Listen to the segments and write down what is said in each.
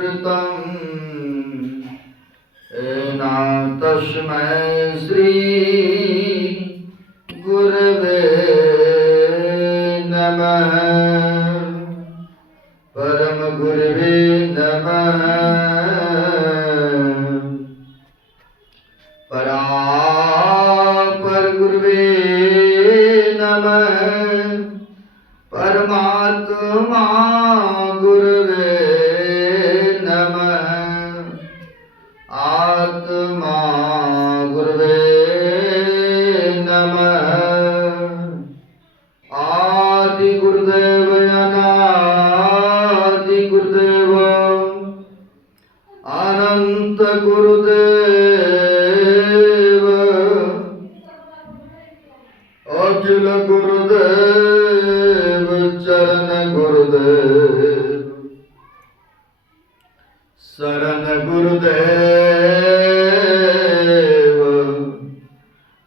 कृतं न तस्मै श्री गुरवे नमः। परम गुरवे नमः। परापर गुरवे नमः। परमात्मा गुरवे नमः। आत्मा गुरवे नमः। आदि गुरुदेव अनादि गुरुदेव अनंत गुरुदेव अखिल गुरुदेव चरण गुरुदेव शरण गुरुदेव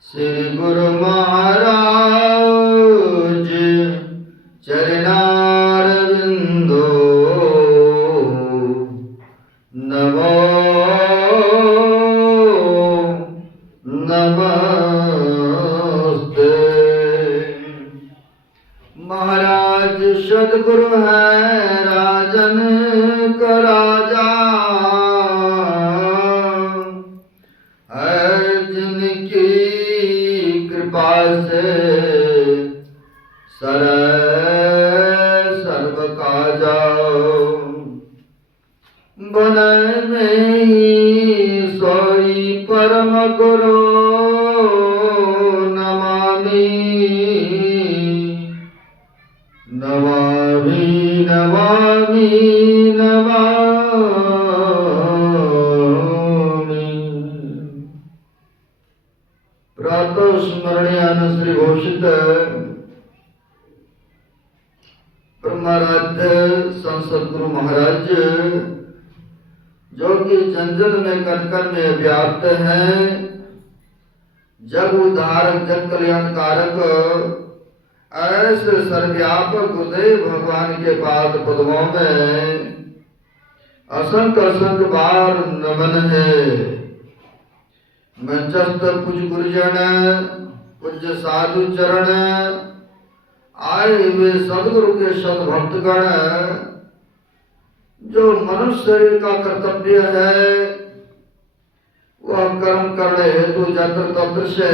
श्री गुरु महाराज चरणारविंदो नमो नमस्ते। महाराज सदगुरु है राजन का राजा है, जिनकी कृपा से सर्व काजा। बन में ही सोई परम गुरु नमामि नमामि नमामि नमामि। प्रातः स्मरणीय श्री घोषित परमाराध्य संत गुरु महाराज जो कि जन में कण में व्याप्त हैं, जग उद्धारक जग कल्याणकारक ऐसे सर्वव्यापक गुरुदेव भगवान के पाद पद्मों में असंख्य असंख्य बार नमन है। मंचस्थ पूज गुरुजन पूज्य साधु चरण आए हुए सदगुरु के सद्भक्तगण, जो मनुष्य शरीर का कर्तव्य है वह कर्म करने हेतु जत्र तत्र से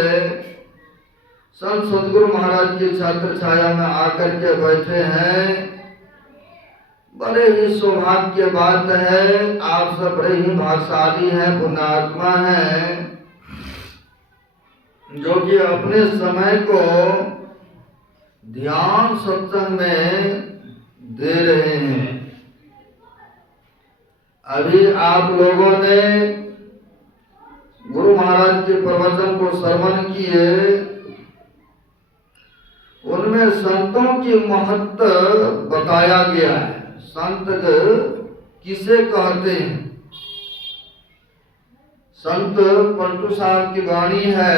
संत सदगुरु महाराज की छत्र छाया में आकर के बैठे हैं। बड़े ही सौभाग्य की बात है, आप सब बड़े ही भाग्यशाली हैं, पुण्यात्मा हैं, जो कि अपने समय को ध्यान सत्संग में दे रहे हैं। अभी आप लोगों ने गुरु महाराज के प्रवचन को श्रवण किए, उनमें संतों की महत्व बताया गया है। संत किसे कहते हैं? संत पलटू साहब की वाणी है,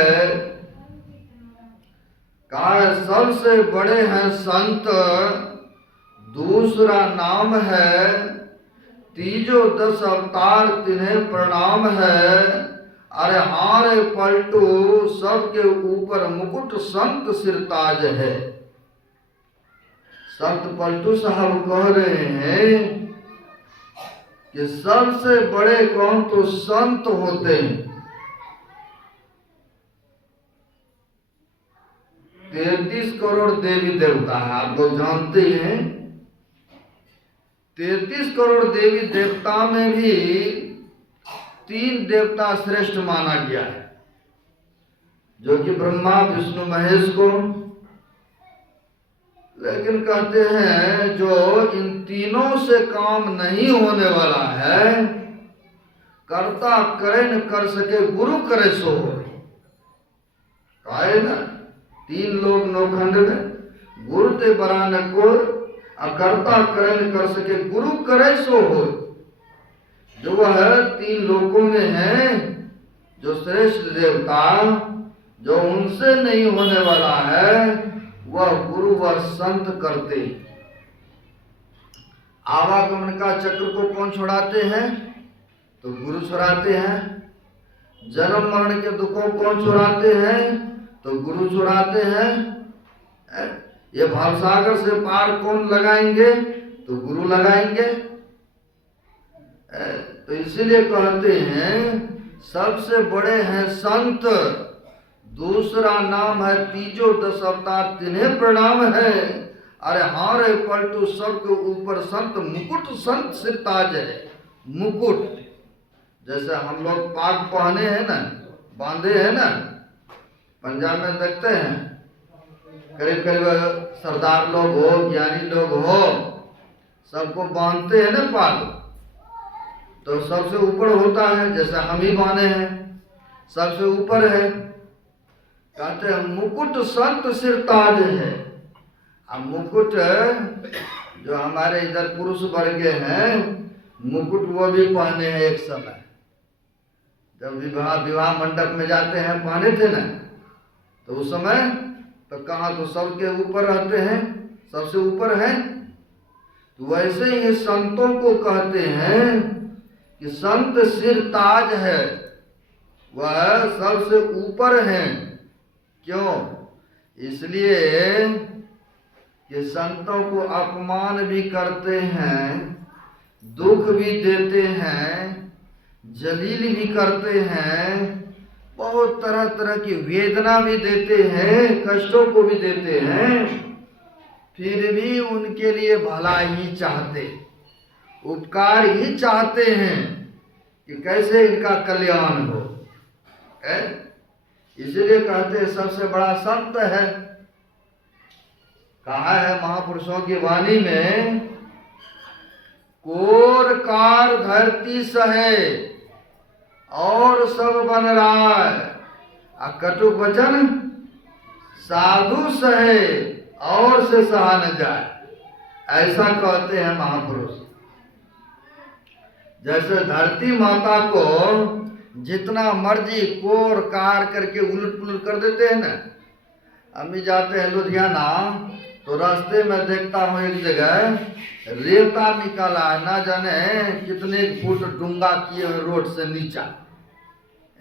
कहा सबसे बड़े हैं संत, दूसरा नाम है तीजो दस अवतार तिन्हें प्रणाम है। अरे हारे पलटू सबके ऊपर मुकुट संत सिरताज है। संत पलटू साहब कह रहे हैं कि सबसे बड़े कौन तो संत होते हैं। 33 करोड़ देवी देवता है, आप लोग जानते हैं। 33 करोड़ देवी देवता में भी 3 देवता श्रेष्ठ माना गया है, जो कि ब्रह्मा विष्णु महेश को। लेकिन कहते हैं जो इन तीनों से काम नहीं होने वाला है, कर्ता करे न कर सके गुरु करे सो हो। कहे ना 3 लोग नौखंड में गुरु ते बरा न कोई, अकर्ता करे न कर सके गुरु करे सो हो। जो वह 3 लोकों में है, जो श्रेष्ठ देवता, जो उनसे नहीं होने वाला है, वह गुरु व संत करते। आवागमन का चक्र को कौन छुड़ाते हैं? तो गुरु छुड़ाते हैं। जन्म मरण के दुखों कौन छुड़ाते हैं? तो गुरु छुड़ाते हैं। ये भावसागर से पार कौन लगाएंगे? तो गुरु लगाएंगे। तो इसीलिए कहते हैं सबसे बड़े हैं संत, दूसरा नाम है तीजो दस अवतार तिन्हें प्रणाम है। अरे हारे पलटू सबके ऊपर संत मुकुट, संत सिर ताज है। मुकुट जैसे हम लोग पाग पहने हैं ना, बांधे हैं ना, पंजाब में देखते हैं करीब करीब सरदार लोग हो, ज्ञानी लोग हो, सबको बांधते हैं ना पाग। तो सबसे ऊपर होता है, जैसे हम ही बांधे हैं, सबसे ऊपर है। कहते हैं मुकुट संत सिर ताज है। अब मुकुट जो हमारे इधर पुरुष वर्ग हैं, मुकुट वो भी पहने हैं एक समय। जब विवाह मंडप में जाते हैं, पहने थे ना, तो उस समय तो कहाँ तो सबके ऊपर रहते हैं, सबसे ऊपर है। तो वैसे ही संतों को कहते हैं कि संत सिर ताज है, वह सबसे ऊपर हैं। क्यों? इसलिए कि संतों को अपमान भी करते हैं, दुख भी देते हैं, जलील भी करते हैं, बहुत तरह तरह की वेदना भी देते हैं, कष्टों को भी देते हैं, फिर भी उनके लिए भला ही चाहते, उपकार ही चाहते हैं कि कैसे इनका कल्याण हो। इसलिए कहते हैं सबसे बड़ा संत है। कहा है महापुरुषों की वाणी में, कोर कार धरती सहे और सब बन राय, कटु वचन साधु सहे और से सहा न जाए। ऐसा कहते हैं महापुरुष। जैसे धरती माता को जितना मर्जी कोर कार करके उलट पुलट कर देते हैं ना। अम्मी जाते हैं लुधियाना, तो रास्ते में देखता हूँ एक जगह रेता निकाला है, ना जाने कितने फुट डूंगा किए रोड से नीचा,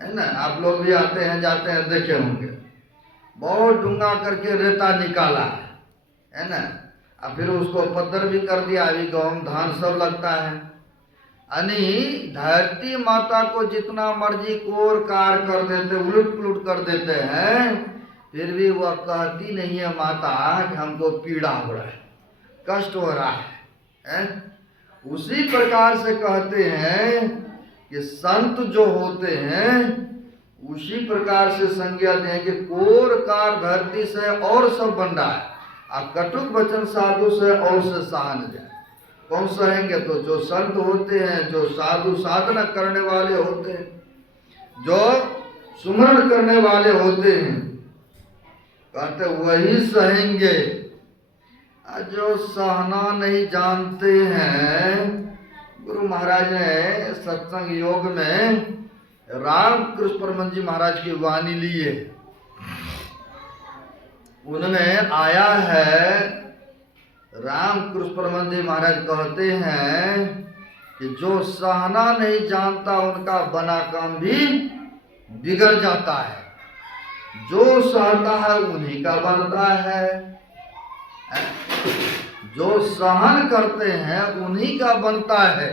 है ना। आप लोग भी आते हैं जाते हैं, देखे होंगे, बहुत डूंगा करके रेता निकाला है ना। अब फिर उसको पत्थर भी कर दिया, अभी गेहूं धान सब लगता है। यानी धरती माता को जितना मर्जी कोर कार कर देते, उलट पुलट कर देते हैं, फिर भी वह कहती नहीं है माता कि हमको पीड़ा हो रहा है, कष्ट हो रहा है। उसी प्रकार से कहते हैं कि संत जो होते हैं उसी प्रकार से संज्ञा दें कि कोर कार धरती से और सब बन रहा है, और कटुक वचन साधु से और से सहा न जाए। कौन सहेंगे? तो जो संत होते हैं, जो साधु साधना करने वाले होते हैं, जो सुमरण करने वाले होते हैं, कहते वही सहेंगे। जो सहना नहीं जानते हैं, गुरु महाराज ने सत्संग योग में राम कृष्ण परमहंस जी महाराज की वाणी ली है। उनमें आया है, राम कृष्ण परमहंस जी महाराज कहते हैं कि जो सहना नहीं जानता उनका बना काम भी बिगड़ जाता है, जो सहता है उन्हीं का बनता है, जो सहन करते हैं उन्हीं का बनता है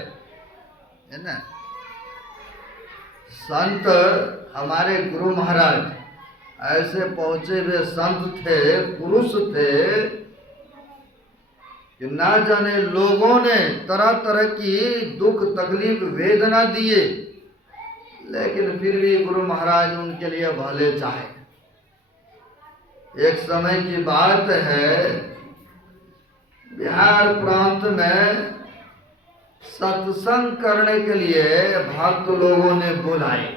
ना। संत हमारे गुरु महाराज ऐसे पहुंचे हुए संत थे, पुरुष थे कि ना जाने लोगों ने तरह तरह की दुख तकलीफ वेदना दिए, लेकिन फिर भी गुरु महाराज उनके लिए भले चाहे। एक समय की बात है, बिहार प्रांत में सत्संग करने के लिए भक्त लोगों ने बुलाए।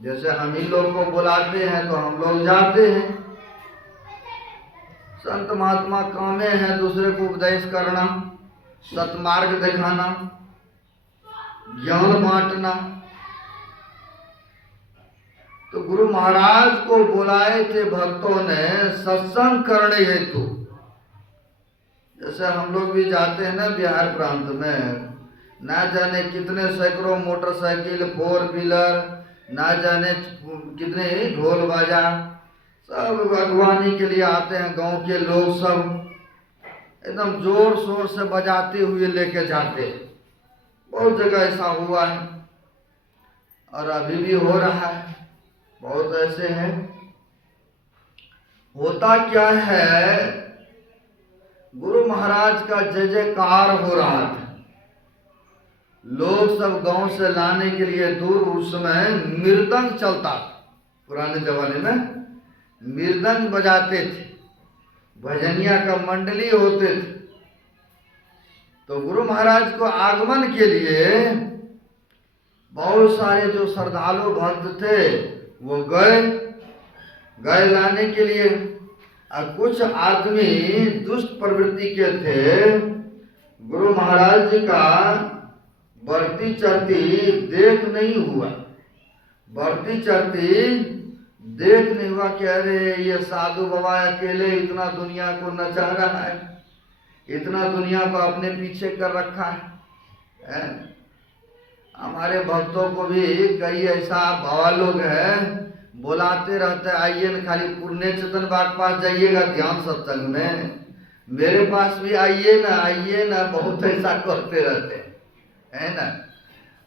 जैसे हम ही लोग को बुलाते हैं तो हम लोग जाते हैं। संत महात्मा कामे हैं दूसरे को उपदेश करना, सतमार्ग दिखाना, ज्ञान बांटना। तो गुरु महाराज को बुलाए थे भक्तों ने सत्संग करने हेतु। जैसे हम लोग भी जाते हैं ना बिहार प्रांत में, ना जाने कितने सैकड़ों मोटरसाइकिल, फोर व्हीलर, ना जाने कितने ढोल बाजा, सब भगवानी के लिए आते हैं। गांव के लोग सब एकदम जोर शोर से बजाते हुए लेके जाते हैं। बहुत जगह ऐसा हुआ है और अभी भी हो रहा है, बहुत ऐसे हैं। होता क्या है, गुरु महाराज का जय जयकार हो रहा था। लोग सब गांव से लाने के लिए दूर, उस समय मृदंग चलता था। पुराने जमाने में मृदंग बजाते थे, भजनिया का मंडली होते थे। तो गुरु महाराज को आगमन के लिए बहुत सारे जो श्रद्धालु भक्त थे वो गए लाने के लिए। और कुछ आदमी दुष्ट प्रवृत्ति के थे, गुरु महाराज जी का बढ़ती चढ़ती देख नहीं हुआ, बढ़ती चढ़ती देख नहीं हुआ कि अरे ये साधु बाबा अकेले इतना दुनिया को नचा रहा है, इतना दुनिया को अपने पीछे कर रखा है। हमारे भक्तों को भी कई ऐसा बाबा लोग हैं, बुलाते रहते आइए न, खाली पुण्य चेतन बाग पास जाइएगा ध्यान सत्संग में, मेरे पास भी आइए ना, बहुत ऐसा करते रहते है ना।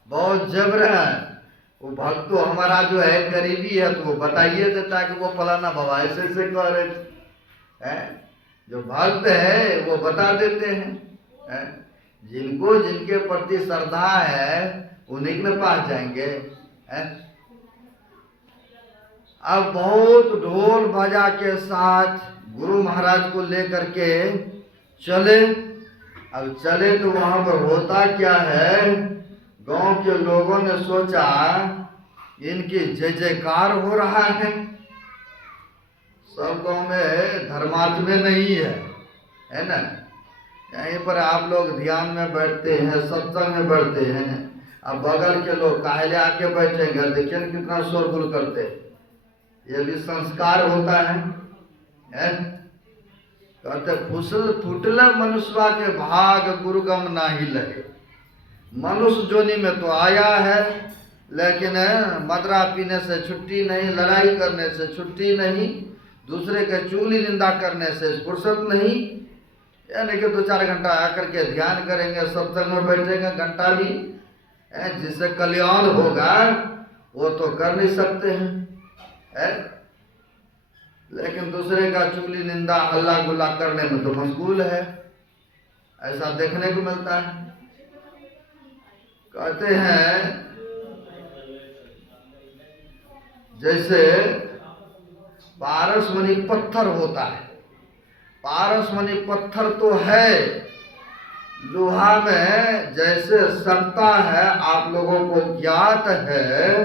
बहुत जबर है वो भक्त। तो हमारा जो है करीबी है तो वो बताइए देता है कि वो फलाना बाबा ऐसे ऐसे कह रहे थे। जो भक्त है वो बता देते हैं। जिनको जिनके प्रति श्रद्धा है उन्हीं के पास जाएंगे। अब बहुत ढोल बजा के साथ गुरु महाराज को लेकर के चले। अब चले तो वहां पर होता क्या है, गांव के लोगों ने सोचा इनकी जय जयकार हो रहा है। सब गांव में धर्मात्मा नहीं है ना। यहीं पर आप लोग ध्यान में बैठते हैं, सत्संग में बैठते हैं, अब बगल के लोग काहले आके बैठेंगे, देखिए कितना शोरगुल करते हैं। ये भी संस्कार होता है? कहते फुटल मनुष्य के भाग गुरुगम नाही लगे। मनुष्य जोनी में तो आया है, लेकिन मदरा पीने से छुट्टी नहीं, लड़ाई करने से छुट्टी नहीं, दूसरे के चुगली निंदा करने से फुर्सत नहीं। यानी कि 2-4 घंटा आकर के ध्यान करेंगे, सत्संग में बैठेंगे घंटा भी, जिससे कल्याण होगा वो तो कर नहीं सकते हैं। लेकिन दूसरे का चुगली निंदा हल्ला गुल्ला करने में तो मशगूल है। ऐसा देखने को मिलता है। कहते हैं जैसे पारसमणि पत्थर होता है, पारसमणि पत्थर तो है, लोहा में जैसे सटता है, आप लोगों को ज्ञात है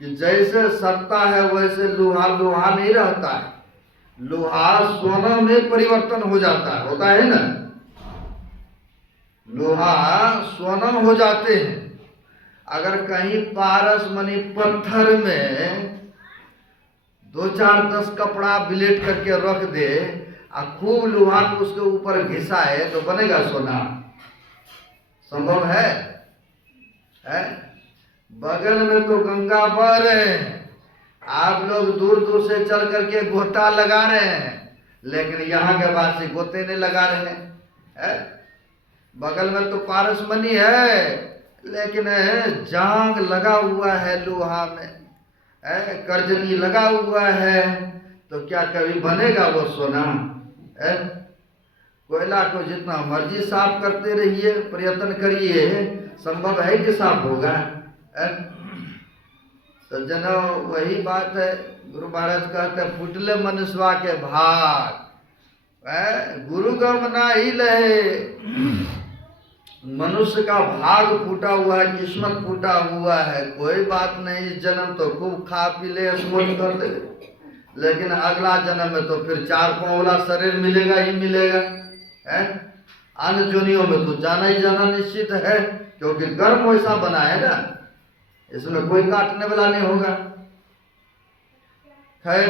कि जैसे सटता है वैसे लोहा नहीं रहता है। लोहा सोना में परिवर्तन हो जाता है, होता है ना। लोहा सोना हो जाते हैं। अगर कहीं पारसमणि पत्थर में 2-4-10 कपड़ा बिलेट करके रख दे और खूब लोहा को उसके ऊपर घिसाए तो बनेगा सोना? संभव है? बगल में तो गंगा बह रहे हैं, आप लोग दूर दूर से चल करके गोता लगा रहे हैं, लेकिन यहाँ के वासी गोते नहीं लगा रहे हैं। बगल में तो पारसमणि है, लेकिन जांग लगा हुआ है लोहा में, कर्जनी लगा हुआ है, तो क्या कभी बनेगा वो सोना? कोयला को जितना मर्जी साफ करते रहिए, प्रयत्न करिए, संभव है कि साफ होगा? सज्जनों, वही बात है। गुरु महाराज कहते हैं फुटले मनुष्य के भाग गुरु गम नाही लहे। मनुष्य का भाग फूटा हुआ है, किस्मत फूटा हुआ है, कोई बात नहीं। इस जन्म तो खूब खा पी ले, स्मोक कर ले, लेकिन अगला जन्म में तो फिर 4 पांव वाला शरीर मिलेगा ही मिलेगा। अन्य जोनियों में तो जाना ही जाना निश्चित है, क्योंकि कर्म वैसा बना है ना, इसमें कोई काटने वाला नहीं होगा। खैर,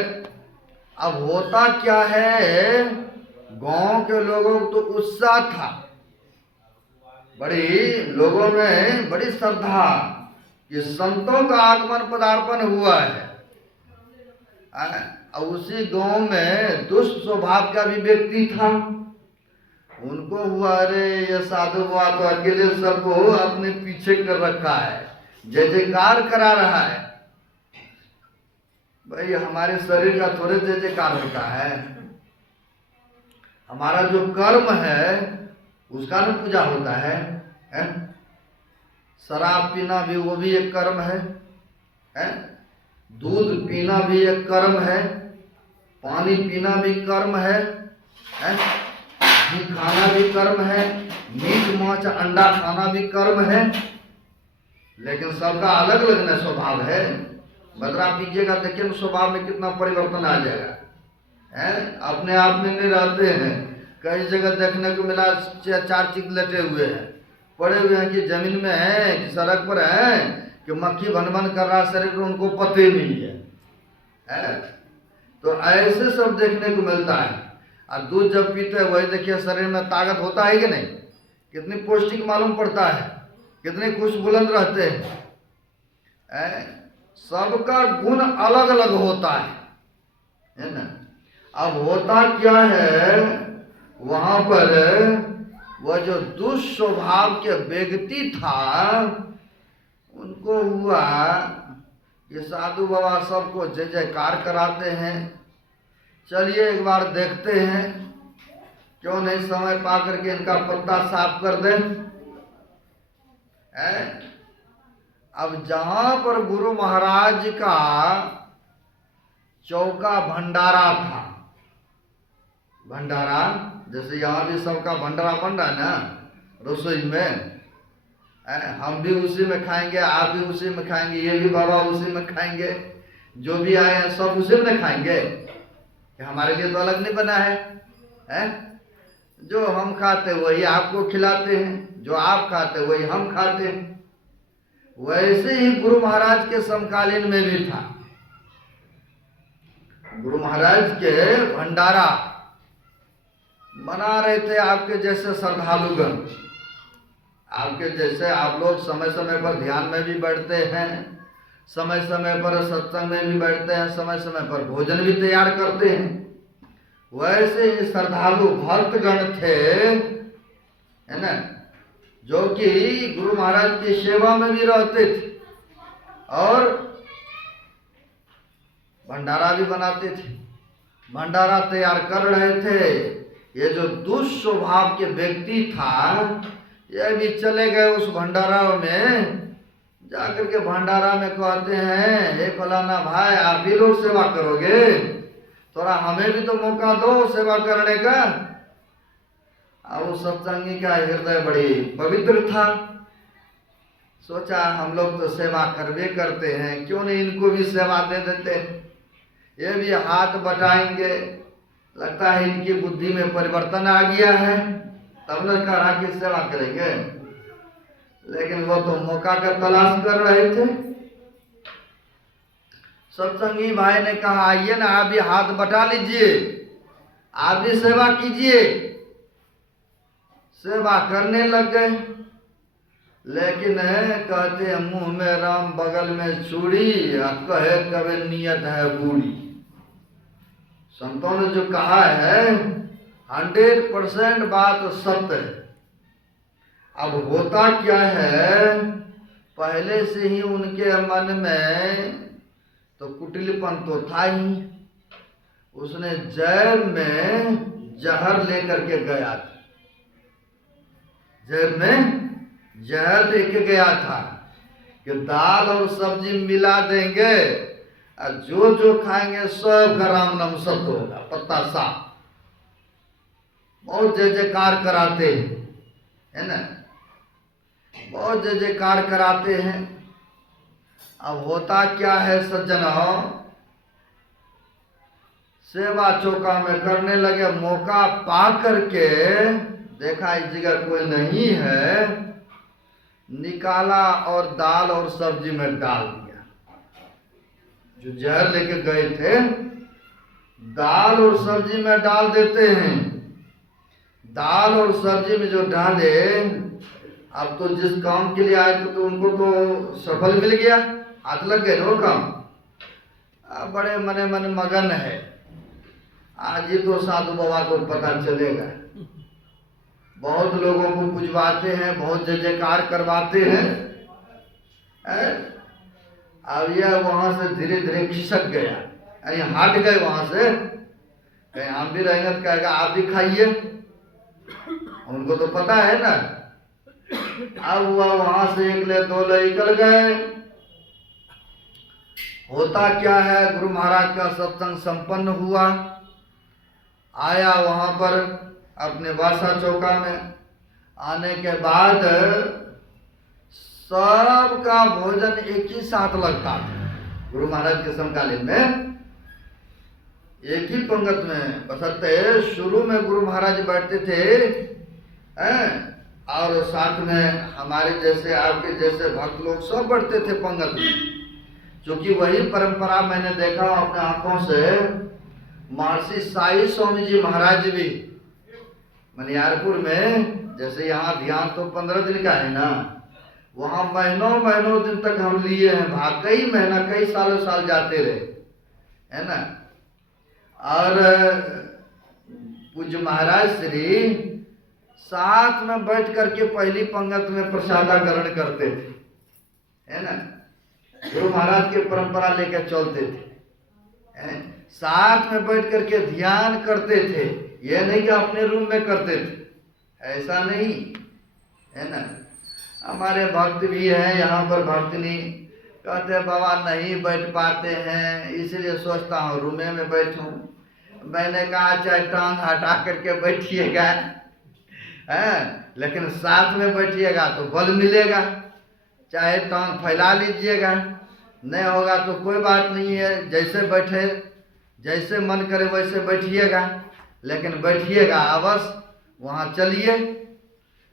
अब होता क्या है, गांव के लोगों को तो उत्साह था, बड़ी लोगों में बड़ी श्रद्धा कि संतों का आगमन पदार्पण हुआ है। और उसी गांव में दुष्ट स्वभाव का भी व्यक्ति था। उनको हुआ, अरे ये साधु बाबा तो अकेले सबको अपने पीछे कर रखा है, जय जयकार करा रहा है। भाई हमारे शरीर का थोड़े जय जयकार होता है, हमारा जो कर्म है उसका भी पूजा होता है? शराब पीना भी वो भी एक कर्म है? दूध पीना भी एक कर्म है, पानी पीना भी कर्म है, घी खाना भी कर्म है, मीट मांस अंडा खाना भी कर्म है। लेकिन सबका अलग अलग न स्वभाव है। बदरा पीजिएगा, देखिए स्वभाव में कितना परिवर्तन आ जाएगा। अपने आप में नहीं रहते हैं। कई जगह देखने को मिला 4 चिक लटे हुए हैं, पड़े हुए हैं कि जमीन में है कि सड़क पर है कि मक्खी भन भन कर रहा शरीर में, उनको पता ही नहीं है। तो ऐसे सब देखने को मिलता है। और दूध जब पीते हैं वही देखिए शरीर में ताकत होता है कि नहीं, कितनी पौष्टिक मालूम पड़ता है, कितने खुश बुलंद रहते हैं। सबका गुण अलग अलग होता है ना। अब होता क्या है, वहां पर वह जो दुष्स्वभाव के व्यक्ति था, उनको हुआ कि साधु बाबा सबको जय जयकार कराते हैं, चलिए एक बार देखते हैं, क्यों नहीं समय पा करके इनका पत्ता साफ कर दें। अब जहां पर गुरु महाराज का चौका भंडारा था, भंडारा जैसे यहाँ भी सबका भंडारा बन रहा है ना रसोई में, हम भी उसी में खाएंगे, आप भी उसी में खाएंगे, ये भी बाबा उसी में खाएंगे, जो भी आए हैं सब उसी में खाएंगे। कि हमारे लिए तो अलग नहीं बना है? जो हम खाते वही आपको खिलाते हैं, जो आप खाते वही हम खाते हैं। वैसे ही गुरु महाराज के समकालीन में भी था। गुरु महाराज के भंडारा बना रहे थे आपके जैसे श्रद्धालुगण, आपके जैसे आप लोग समय समय पर ध्यान में भी बैठते हैं, समय समय पर सत्संग में भी बैठते हैं, समय समय पर भोजन भी तैयार करते हैं। वैसे ही श्रद्धालु भक्तगण थे, है ना, जो कि गुरु महाराज की सेवा में भी रहते थे और भंडारा भी बनाते थे, भंडारा तैयार कर रहे थे। ये जो दुष्स्वभाव के व्यक्ति था, ये भी चले गए उस भंडारा में, जाकर के भंडारा में कहते हैं, हे फलाना भाई आप ही लोग सेवा करोगे, थोड़ा हमें भी तो मौका दो सेवा करने का। अब उस सत्संगी का हृदय बड़ी पवित्र था, सोचा हम लोग तो सेवा करवे करते हैं, क्यों नहीं इनको भी सेवा दे देते, ये भी हाथ बटाएंगे, लगता है इनकी बुद्धि में परिवर्तन आ गया है, तब न कहा कि सेवा करेंगे। लेकिन वो तो मौका का तलाश कर रहे थे। सत्संगी भाई ने कहा आइए ना, आप भी हाथ बटा लीजिए, आप भी सेवा कीजिए। सेवा करने लग गए। लेकिन कहते मुंह में राम बगल में चूड़ी, कहे कभी नियत है बूढ़ी। संतों ने जो कहा है 100% बात सत्य है। अब होता क्या है, पहले से ही उनके मन में तो कुटिलपन तो था ही। उसने जेब में जहर लेकर के गया था, जेब में जहर लेके गया था कि दाल और सब्जी मिला देंगे और जो जो खाएंगे सब का राम नाम सत्य होगा, पत्ता साफ। बहुत जय जयकार कराते हैं, है ना, बहुत जय जयकार कराते हैं। अब होता क्या है सज्जनों, सेवा चौका में करने लगे, मौका पा करके देखा इस जगह कोई नहीं है, निकाला और दाल और सब्जी में डाल दिया। जो जहर लेके गए थे दाल और सब्जी में डाल देते हैं, दाल और सब्जी में जो डाले, अब तो जिस काम के लिए आए थे तो उनको तो सफल मिल गया, हाथ लग गए वो काम। अब बड़े मने मन मगन है, आज ही तो साधु बाबा को पता चलेगा। बहुत लोगों को पुजवाते हैं, बहुत जय जयकार करवाते हैं, अब यह वहां से धीरे धीरे खिसक गया, यानी हट गए वहां से। कहीं हम भी रहेंगे तो कहेगा आप भी खाइए, उनको तो पता है ना। अब वह वहां से एक ले दो ले निकल गए। होता क्या है, गुरु महाराज का सत्संग संपन्न हुआ, आया वहां पर अपने वर्षा चौका में। आने के बाद सबका भोजन एक ही साथ लगता था। गुरु महाराज के समकालीन में एक ही पंगत में, बशर्ते शुरू में गुरु महाराज बैठते थे और साथ में हमारे जैसे आपके जैसे भक्त लोग सब बैठते थे पंगत में। क्योंकि वही परंपरा मैंने देखा अपने आंखों से। महर्षि साई स्वामी जी महाराज भी मनियारपुर में, जैसे यहाँ ध्यान तो 15 दिन का है ना, वहाँ महीनों महीनों दिन तक हम लिए हैं भाग, कई महीना कई सालों साल जाते रहे, है ना। और पूज्य महाराज श्री साथ में बैठ करके पहली पंगत में प्रसादा ग्रहण करते थे, है ना। गुरु महाराज की परंपरा लेकर चलते थे, साथ में बैठ करके ध्यान करते थे। यह नहीं कि अपने रूम में करते थे, ऐसा नहीं, है ना। हमारे भक्त भी हैं यहाँ पर, भक्तनी कहते हैं बाबा नहीं बैठ पाते हैं, इसलिए सोचता हूँ रूमे में बैठूं। मैंने कहा चाहे टांग हटा करके बैठिएगा, लेकिन साथ में बैठिएगा तो बल मिलेगा। चाहे टांग फैला लीजिएगा, नहीं होगा तो कोई बात नहीं है, जैसे बैठे जैसे मन करे वैसे बैठिएगा, लेकिन बैठिएगा अवश्य। वहाँ चलिए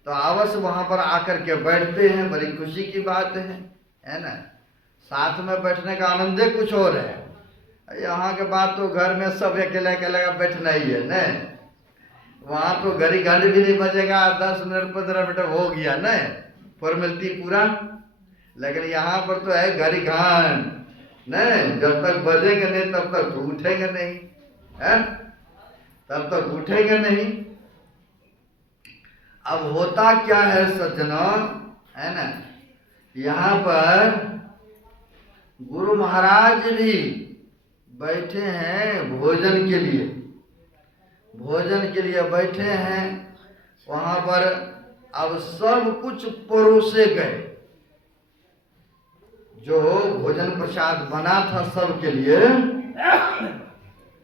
तो अवश्य वहाँ पर आकर के बैठते हैं, बड़ी खुशी की बात है ना। साथ में बैठने का आनंद कुछ और है। यहाँ के बाद तो घर में सब अकेले अकेले बैठना ही है न। वहाँ तो घड़ी घंट भी नहीं बजेगा, 10 मिनट 15 मिनट हो गया न, फॉर्मेलिटी पूरा। लेकिन यहाँ पर तो है घड़ी घंट नहीं, जब तक बजेंगे नहीं तब तक तो उठेंगे नहीं, है तब तक उठेंगे नहीं। अब होता क्या है सज्जनों, है ना, यहाँ पर गुरु महाराज भी बैठे हैं भोजन के लिए, भोजन के लिए बैठे हैं वहाँ पर। अब सब कुछ परोसे गए, जो भोजन प्रसाद बना था सबके लिए,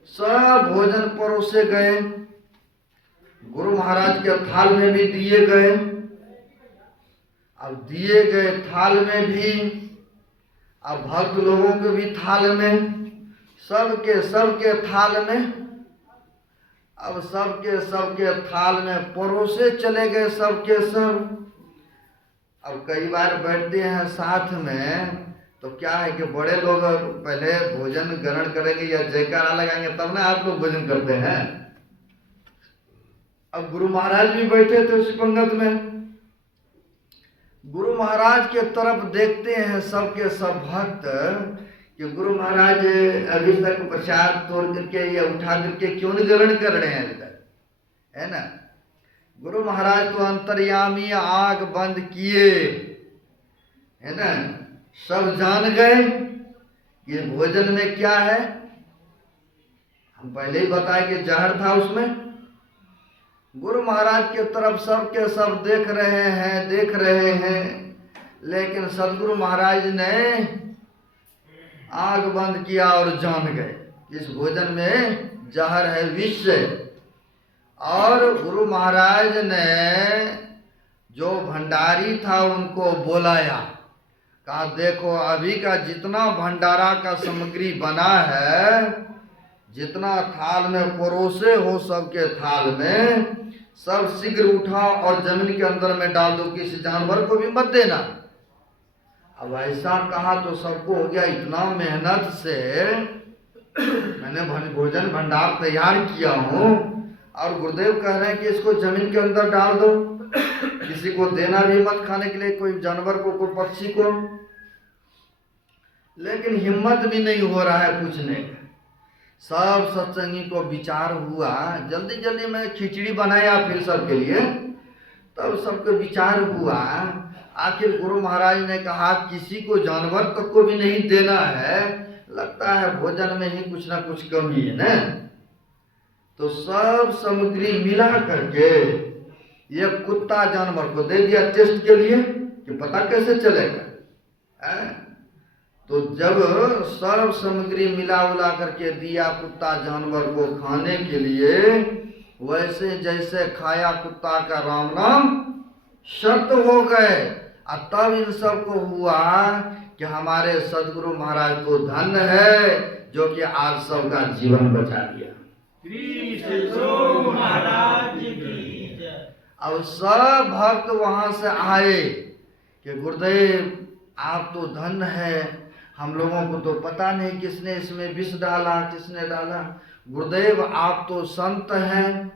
सब भोजन परोसे गए। गुरु महाराज के थाल में भी दिए गए। अब दिए गए थाल में भी, अब भक्त लोगों के भी थाल में, सबके थाल में, अब सबके थाल में परोसे चले गए सबके सब। अब कई बार बैठते हैं साथ में तो क्या है कि बड़े लोग पहले भोजन ग्रहण करेंगे या जयकारा लगाएंगे तब ना आप लोग भोजन करते हैं। अब गुरु महाराज भी बैठे थे उस पंगत में। गुरु महाराज के तरफ देखते हैं सबके सब भक्त कि गुरु महाराज अभी तक प्रसाद तोड़ करके या उठा करके क्यों नहीं ग्रहण कर रहे हैं अभी तक, है ना। गुरु महाराज तो अंतर्यामी, आग बंद किए, है ना, सब जान गए कि भोजन में क्या है। हम पहले ही बताए कि जहर था उसमें। गुरु महाराज के तरफ सबके सब देख रहे हैं, लेकिन सदगुरु महाराज ने आग बंद किया और जान गए इस भोजन में जहर है, विष है। और गुरु महाराज ने जो भंडारी था उनको बुलाया, कहा देखो अभी का जितना भंडारा का सामग्री बना है, जितना थाल में परोसे हो सबके थाल में, सब शीघ्र उठा और जमीन के अंदर में डाल दो, किसी जानवर को भी मत देना। अब ऐसा कहा तो सबको हो गया इतना मेहनत से मैंने भोजन भंडार तैयार किया हूँ, और गुरुदेव कह रहे हैं कि इसको जमीन के अंदर डाल दो, किसी को देना भी मत खाने के लिए, कोई जानवर को, कोई पक्षी को। लेकिन हिम्मत भी नहीं हो रहा है पूछने का। सब सत्संगी को विचार हुआ, जल्दी जल्दी में खिचड़ी बनाया फिर सबके लिए। तब सबको विचार हुआ, आखिर गुरु महाराज ने कहा किसी को जानवर तक को भी नहीं देना है, लगता है भोजन में ही कुछ ना कुछ कमी है ना। तो सब सामग्री मिला करके ये कुत्ता जानवर को दे दिया टेस्ट के लिए कि पता कैसे चलेगा। तो जब सब सामग्री मिला उला करके दिया कुत्ता जानवर को खाने के लिए, वैसे जैसे खाया कुत्ता का राम नाम शब्द हो गए। और तब इन सबको हुआ कि हमारे सदगुरु महाराज तो धन्य है जो कि आज सबका जीवन बचा दिया। अब सब भक्त वहां से आए कि गुरुदेव आप तो धन्य है, हम लोगों को तो पता नहीं किसने इसमें विष डाला, किसने डाला। गुरुदेव आप तो संत हैं,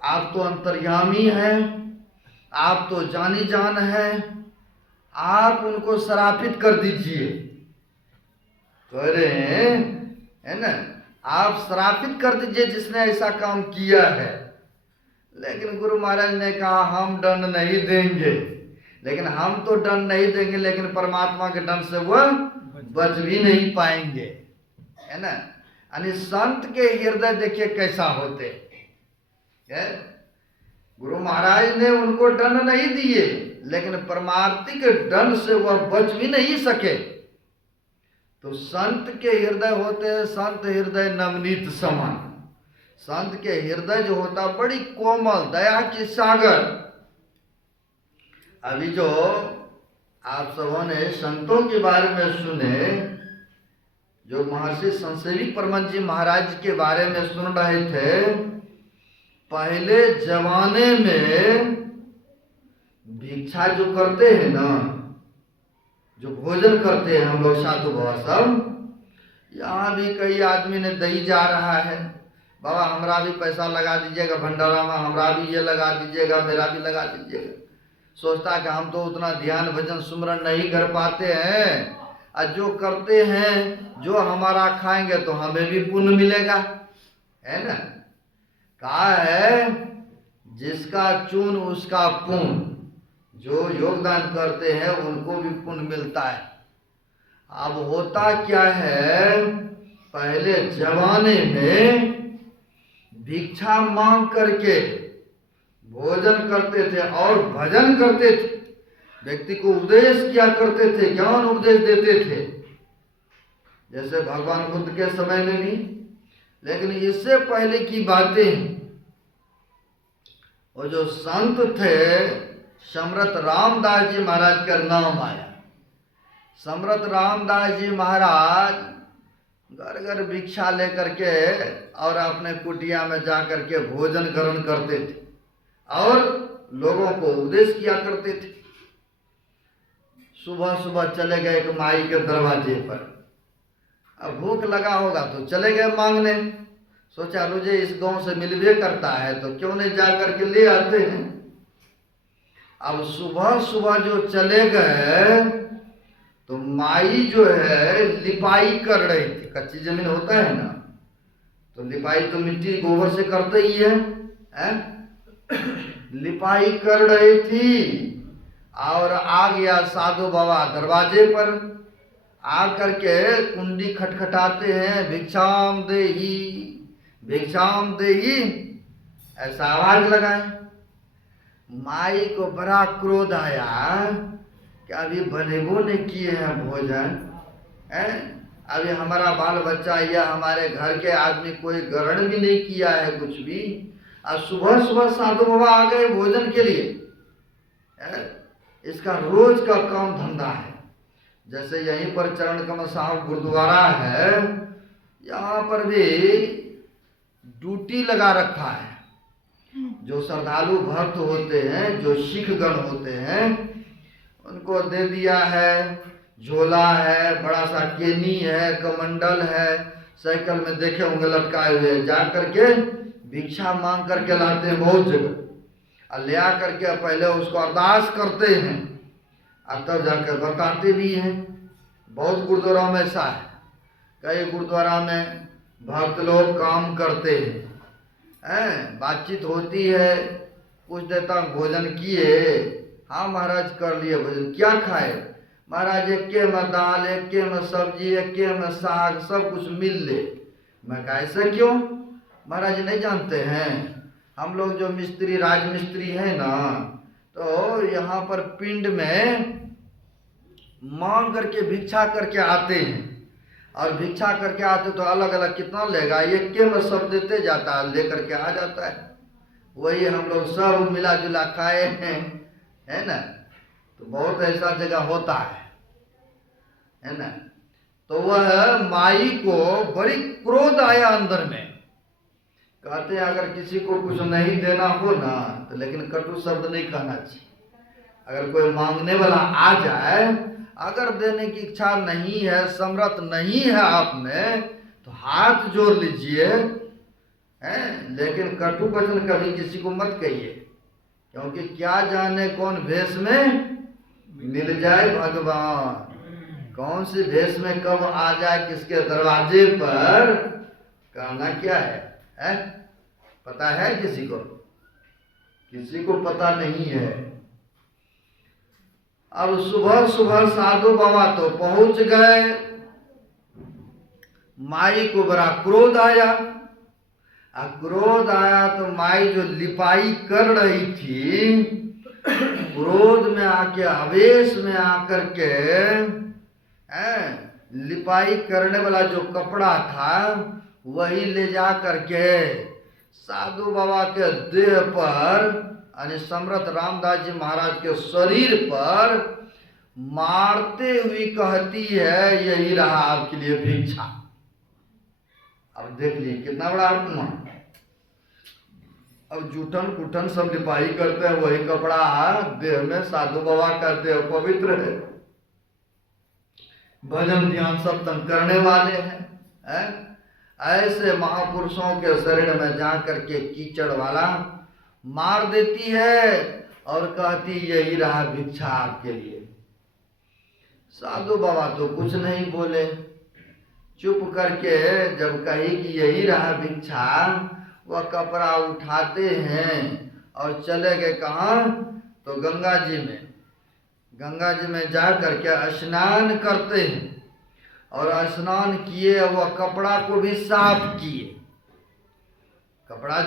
आप तो अंतर्यामी हैं, आप तो जानी जान है, आप उनको श्रापित कर दीजिए। कह रहे हैं है ना, आप श्रापित कर दीजिए जिसने ऐसा काम किया है। लेकिन गुरु महाराज ने कहा हम दंड नहीं देंगे, लेकिन हम तो दंड नहीं देंगे, लेकिन परमात्मा के दंड से वह बच भी नहीं पाएंगे, है ना। यानी संत के हृदय देखिए कैसा होते है। गुरु महाराज ने उनको दंड नहीं दिए, लेकिन परमार्थिक दंड से वह बच भी नहीं सके। तो संत के हृदय होते हैं, संत हृदय नवनीत समान। संत के हृदय जो होता बड़ी कोमल, दया की सागर। अभी जो आप सबों ने संतों के बारे में सुने, जो महर्षि संसेवी परमहंस जी महाराज के बारे में सुन रहे थे, पहले जमाने में भिक्षा जो करते हैं ना, जो भोजन करते हैं हम लोग साधु बाबा सब, यहाँ भी कई आदमी ने दही जा रहा है, बाबा हमरा भी पैसा लगा दीजिएगा भंडारा में, हमरा भी ये लगा दीजिएगा, मेरा भी लगा दीजिएगा। सोचता कि हम तो उतना ध्यान भजन सुमरन नहीं कर पाते हैं, और जो करते हैं जो हमारा खाएंगे तो हमें भी पुण्य मिलेगा, है ना। कहा है जिसका चून उसका पुण्य, जो योगदान करते हैं उनको भी पुण्य मिलता है। अब होता क्या है, पहले जमाने में भिक्षा मांग करके भोजन करते थे और भजन करते थे, व्यक्ति को उपदेश किया करते थे, ज्ञान उपदेश देते थे, जैसे भगवान बुद्ध के समय में भी। लेकिन इससे पहले की बातें, वो जो संत थे, समर्थ रामदास जी महाराज का नाम आया। समर्थ रामदास जी महाराज घर घर भिक्षा लेकर के और अपने कुटिया में जा करके भोजन ग्रहण करते थे और लोगों को उपदेश किया करते थे। सुबह सुबह चले गए एक माई के दरवाजे पर, अब भूख लगा होगा तो चले गए मांगने, सोचा रोजे इस गांव से मिलवे करता है तो क्यों नहीं जा करके ले आते हैं। अब सुबह सुबह जो चले गए तो माई जो है लिपाई कर रही थी, कच्ची जमीन होता है ना, तो लिपाई तो मिट्टी गोबर से करते ही है? लिपाई कर रही थी और आ गया साधु बाबा दरवाजे पर। आ करके कुंडी खटखटाते हैं, भिक्षाम देही भिक्षाम देही, ऐसा आवाज लगाए। माई को बड़ा क्रोध आया कि अभी बनेबो नहीं किए हैं भोजन, है अभी हमारा बाल बच्चा या हमारे घर के आदमी कोई ग्रहण भी नहीं किया है कुछ भी, और सुबह सुबह साधु बाबा आ गए भोजन के लिए। इसका रोज का काम धंधा है। जैसे यहीं पर चरण कमल साहब गुरुद्वारा है, यहाँ पर भी ड्यूटी लगा रखा है। जो श्रद्धालु भक्त होते हैं, जो सिख गण होते हैं, उनको दे दिया है, झोला है, बड़ा सा केनी है, कमंडल है, साइकिल में देखे होंगे लटकाए हुए, जा करके भिक्षा मांग करके लाते हैं बहुत जगह, और ले आ करके पहले उसको अरदास करते हैं और तब जाकर बताते भी हैं। बहुत गुरुद्वारा में ऐसा है, कई गुरुद्वारा में भक्त लोग काम करते हैं, बातचीत होती है, कुछ देर तक भोजन किए, हाँ महाराज कर लिए भोजन, क्या खाए महाराज, एक में दाल, एक में सब्जी, एक में साग, सब कुछ मिल ले। मैं कहा ऐसा क्यों महाराज, नहीं जानते हैं हम लोग जो मिस्त्री राजमिस्त्री है ना, तो यहाँ पर पिंड में मांग करके भिक्षा करके आते हैं, और भिक्षा करके आते तो अलग अलग कितना लेगा, एक के में सब देते जाता है, लेकर के आ जाता है, वही हम लोग सब मिला जुला खाए हैं, है ना। तो बहुत ऐसा जगह होता है ना। तो वह माई को बड़ी क्रोध आया अंदर में, कहते हैं अगर किसी को कुछ नहीं देना हो ना तो लेकिन कटु शब्द नहीं कहना चाहिए। अगर कोई मांगने वाला आ जाए, अगर देने की इच्छा नहीं है, समर्थ नहीं है आप में, तो हाथ जोड़ लीजिए, हैं, लेकिन कटु वचन कभी किसी को मत कहिए, क्योंकि क्या जाने कौन भेष में मिल जाए भगवान, कौन सी भेष में कब आ जाए किसके दरवाजे पर, कहना क्या है? पता है किसी को? किसी को पता नहीं है। अब सुबह सुबह साधु बाबा तो पहुंच गए, माई को बड़ा क्रोध आया। क्रोध आया तो माई जो लिपाई कर रही थी, क्रोध में आके, आवेश में आकर के, लिपाई करने वाला जो कपड़ा था वही ले जा करके साधु बाबा के देह पर, यानी समर्थ रामदास जी महाराज के शरीर पर मारते हुई कहती है, यही रहा आपके लिए भिक्षा। अब देख लीजिए कितना बड़ा अपमान। अब जूठन कुठन सब लिपाई करते हैं, वही कपड़ा देह में, साधु बाबा का देह पवित्र है, भजन ध्यान सब तंग करने वाले हैं, ऐसे महापुरुषों के शरीर में जा करके कीचड़ वाला मार देती है और कहती यही रहा भिक्षा आपके लिए। साधु बाबा तो कुछ नहीं बोले, चुप करके जब कही कि यही रहा भिक्षा, वह कपड़ा उठाते हैं और चले गए कहाँ, तो गंगा जी में। गंगा जी में जा करके स्नान करते हैं, और स्नान किए, वह कपड़ा को भी साफ किए। कपड़ा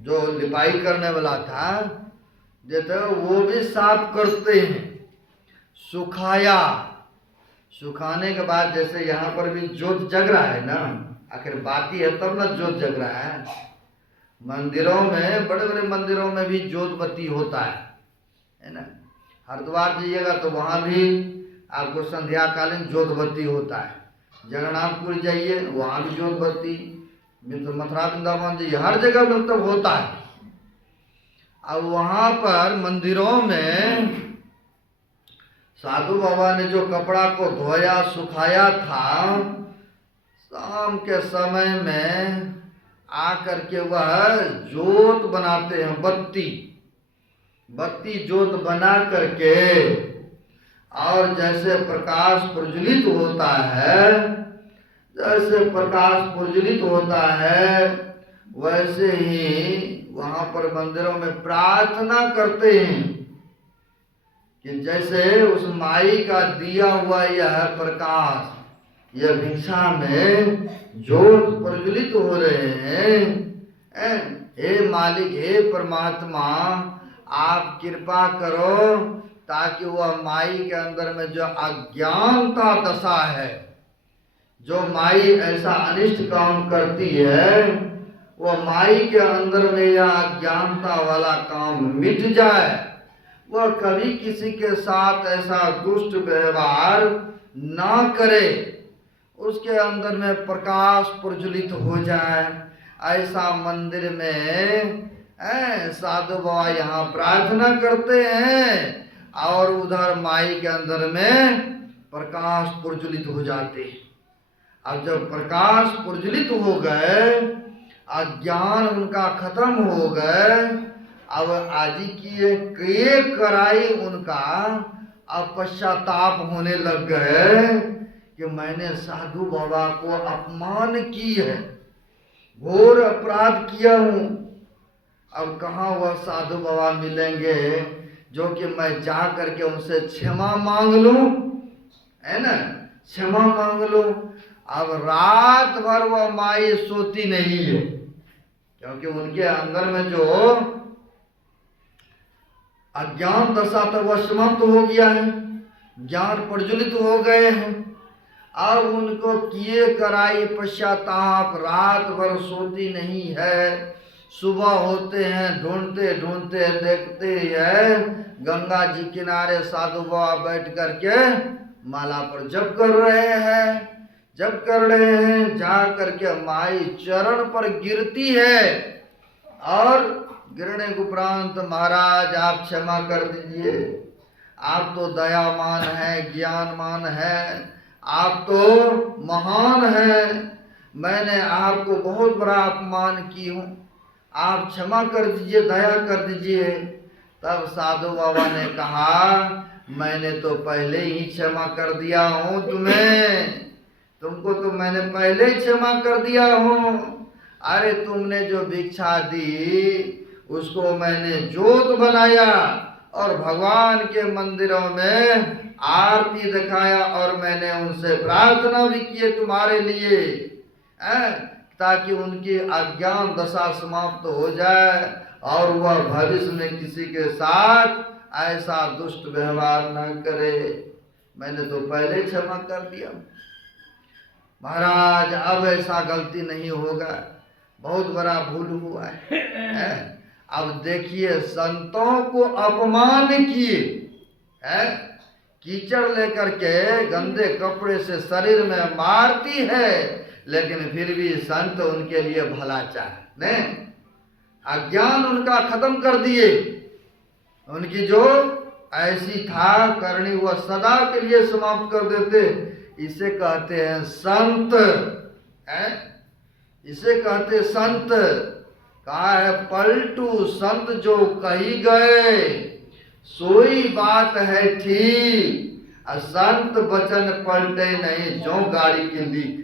जो लिपाई करने वाला था देते, वो भी साफ करते हैं, सुखाया। सुखाने के बाद जैसे यहाँ पर भी जोत जग रहा है ना, आखिर बाती है तब ना जोत जग रहा है। मंदिरों में, बड़े बड़े मंदिरों में भी जोत बत्ती होता है ना। हरिद्वार जाइएगा तो वहाँ भी आपको संध्या कालीन जोत बत्ती होता है। जगन्नाथपुर जाइए वहाँ भी जोत बत्ती, मथुरा वृंदावन जाइए, हर जगह मतलब होता है। अब वहाँ पर मंदिरों में साधु बाबा ने जो कपड़ा को धोया सुखाया था, शाम के समय में आकर के वह जोत बनाते हैं, बत्ती जोत बना करके, और जैसे प्रकाश प्रज्वलित होता है, जैसे प्रकाश प्रज्वलित होता है, वैसे ही वहाँ पर मंदिरों में प्रार्थना करते हैं कि जैसे उस माई का दिया हुआ यह प्रकाश, यह भिक्षा में जोत प्रज्वलित हो रहे हैं, हे मालिक, हे परमात्मा, आप कृपा करो ताकि वह माई के अंदर में जो अज्ञानता दशा है, जो माई ऐसा अनिष्ट काम करती है, वह माई के अंदर में यह अज्ञानता वाला काम मिट जाए, वह कभी किसी के साथ ऐसा दुष्ट व्यवहार ना करे, उसके अंदर में प्रकाश प्रज्वलित हो जाए। ऐसा मंदिर में साधु बाबा यहाँ प्रार्थना करते हैं, और उधर माई के अंदर में प्रकाश प्रज्वलित हो जाते। अब जब प्रकाश प्रज्वलित हो गए, अज्ञान उनका खत्म हो गए। अब आदि किए कराई उनका अब पश्चाताप होने लग गए कि मैंने साधु बाबा को अपमान की है, घोर अपराध किया हूं। अब कहाँ वह साधु बाबा मिलेंगे जो कि मैं जा करके उनसे क्षमा मांग लूं, है ना, क्षमा मांग लूं। अब रात भर वह माई सोती नहीं है, क्योंकि उनके अंदर में जो अज्ञान दशा था वह समाप्त हो गया है, ज्ञान प्रज्वलित हो गए हैं। अब उनको किए कराई पश्चाताप, रात भर सोती नहीं है। सुबह होते हैं, ढूंढते ढूंढते देखते हैं गंगा जी किनारे साधु बाबा बैठ करके माला पर जप कर रहे हैं। जप कर रहे हैं, जा करके माई चरण पर गिरती है और गिरने के उपरांत, महाराज आप क्षमा कर दीजिए, आप तो दयामान है, ज्ञानमान है, आप तो महान हैं, मैंने आपको बहुत बड़ा अपमान की हूँ, आप क्षमा कर दीजिए, दया कर दीजिए। तब साधु बाबा ने कहा मैंने तो पहले ही क्षमा कर दिया हूँ तुम्हें, तुमको तो मैंने पहले ही क्षमा कर दिया हूँ। अरे तुमने जो भिक्षा दी उसको मैंने जोत बनाया और भगवान के मंदिरों में आरती दिखाया और मैंने उनसे प्रार्थना भी की तुम्हारे लिए, ताकि उनकी अज्ञान दशा समाप्त हो जाए और वह भविष्य में किसी के साथ ऐसा दुष्ट व्यवहार न करे। मैंने तो पहले क्षमा कर दिया महाराज, अब ऐसा गलती नहीं होगा, बहुत बड़ा भूल हुआ है। अब देखिए संतों को अपमान किए, कीचड़ लेकर के गंदे कपड़े से शरीर में मारती है, लेकिन फिर भी संत उनके लिए भला चाहे ने, अज्ञान उनका खत्म कर दिए। उनकी जो ऐसी था करनी वह सदा के लिए समाप्त कर देते। इसे कहते हैं संत, इसे कहते संत। कहा है पलटू संत जो कही गए, सोई बात है ठीक, संत वचन पलटे नहीं जो गाड़ी की लीक।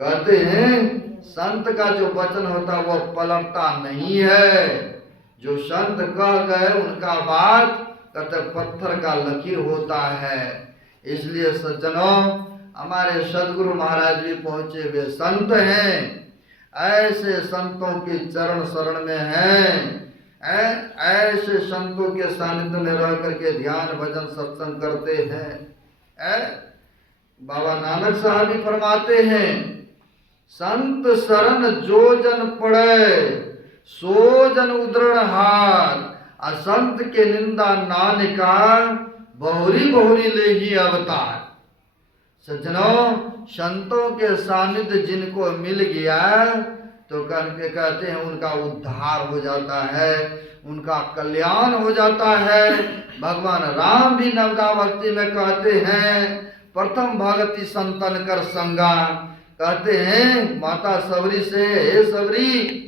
कहते हैं संत का जो वचन होता वह पलटता नहीं है, जो संत कह गए उनका बात कहते पत्थर का लकीर होता है। इसलिए सज्जनों, हमारे सदगुरु महाराज भी पहुंचे वे संत हैं, ऐसे संतों के चरण शरण में हैं, ऐसे संतों के सानिध्य में रह करके ध्यान भजन सत्संग करते हैं। बाबा नानक साहब भी फरमाते हैं संत शरण जो जन पड़े सो जन उदृढ़ हार, असंत के निंदा नानिका बहुरी बहुरी ले ही अवतार। सज्जनों, संतों के सानिध्य जिनको मिल गया तो करके कहते हैं उनका उद्धार हो जाता है, उनका कल्याण हो जाता है। भगवान राम भी नवदा भक्ति में कहते हैं प्रथम भगति संतन कर संगा। कहते हैं माता सबरी से, हे सबरी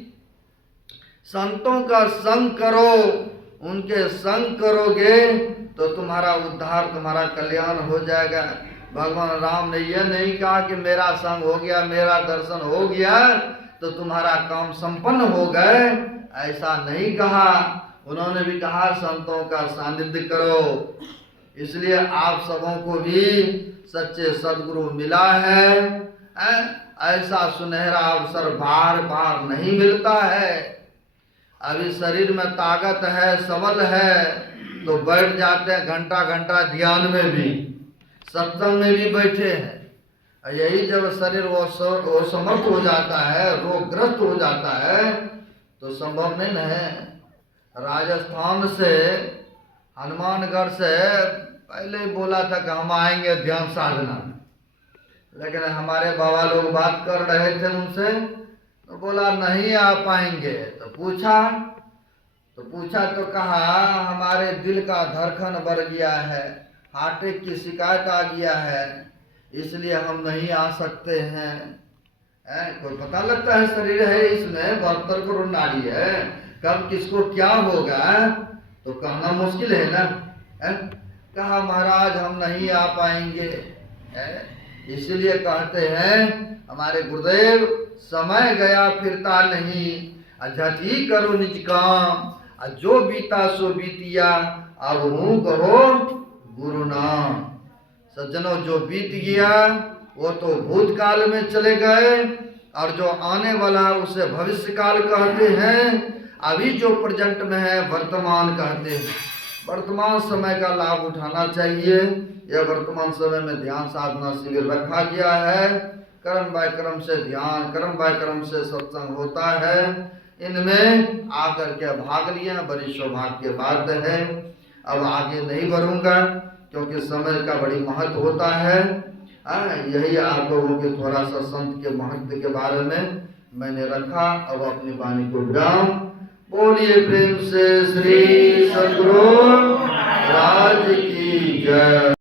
संतों का संग करो, उनके संग करोगे तो तुम्हारा उद्धार, तुम्हारा कल्याण हो जाएगा। भगवान राम ने यह नहीं कहा कि मेरा संग हो गया, मेरा दर्शन हो गया तो तुम्हारा काम संपन्न हो गए, ऐसा नहीं कहा। उन्होंने भी कहा संतों का सानिध्य करो। इसलिए आप सबों को भी सच्चे सदगुरु मिला है, ऐसा सुनहरा अवसर बार बार नहीं मिलता है। अभी शरीर में ताकत है, सबल है तो बैठ जाते हैं घंटा घंटा ध्यान में भी, सत्संग में भी बैठे हैं। यही जब शरीर वो समर्थ हो जाता है, रोगग्रस्त हो जाता है तो संभव नहीं न है। राजस्थान से, हनुमानगढ़ से पहले ही बोला था कि हम आएंगे ध्यान साधना, लेकिन हमारे बाबा लोग बात कर रहे थे उनसे तो बोला नहीं आ पाएंगे। तो पूछा तो कहा हमारे दिल का धड़कन बढ़ गया है, हार्ट अटैक की शिकायत आ गया है, इसलिए हम नहीं आ सकते हैं। कोई पता लगता है शरीर है इसमें 72 करोड़ नाड़ी है, कब किसको क्या होगा तो कहना मुश्किल है ना। कहा महाराज हम नहीं आ पाएंगे, इसलिए कहते हैं हमारे गुरुदेव समय गया फिरता नहीं, झटी करो निज काम, जो बीता सो बीतिया, अब हूँ कहो गुरु नाम। सज्जनों जो बीत गया वो तो भूतकाल में चले गए, और जो आने वाला उसे भविष्य काल कहते हैं, अभी जो प्रेजेंट में है वर्तमान कहते हैं। वर्तमान समय का लाभ उठाना चाहिए। यह वर्तमान समय में ध्यान साधना शिविर रखा गया है, कर्म बाय कर्म से ध्यान, कर्म बाय कर्म से सत्संग होता है। इनमें आकर के भाग लिया, बड़ी सौभाग्य की बात है। अब आगे नहीं बढ़ूंगा क्योंकि समय का बड़ी महत्व होता है। यही आप लोगों के थोड़ा सा संत के महत्व के बारे में मैंने रखा। अब अपनी वाणी को विराम। बोलिए प्रेम से श्री सद्गुरु राज की जय।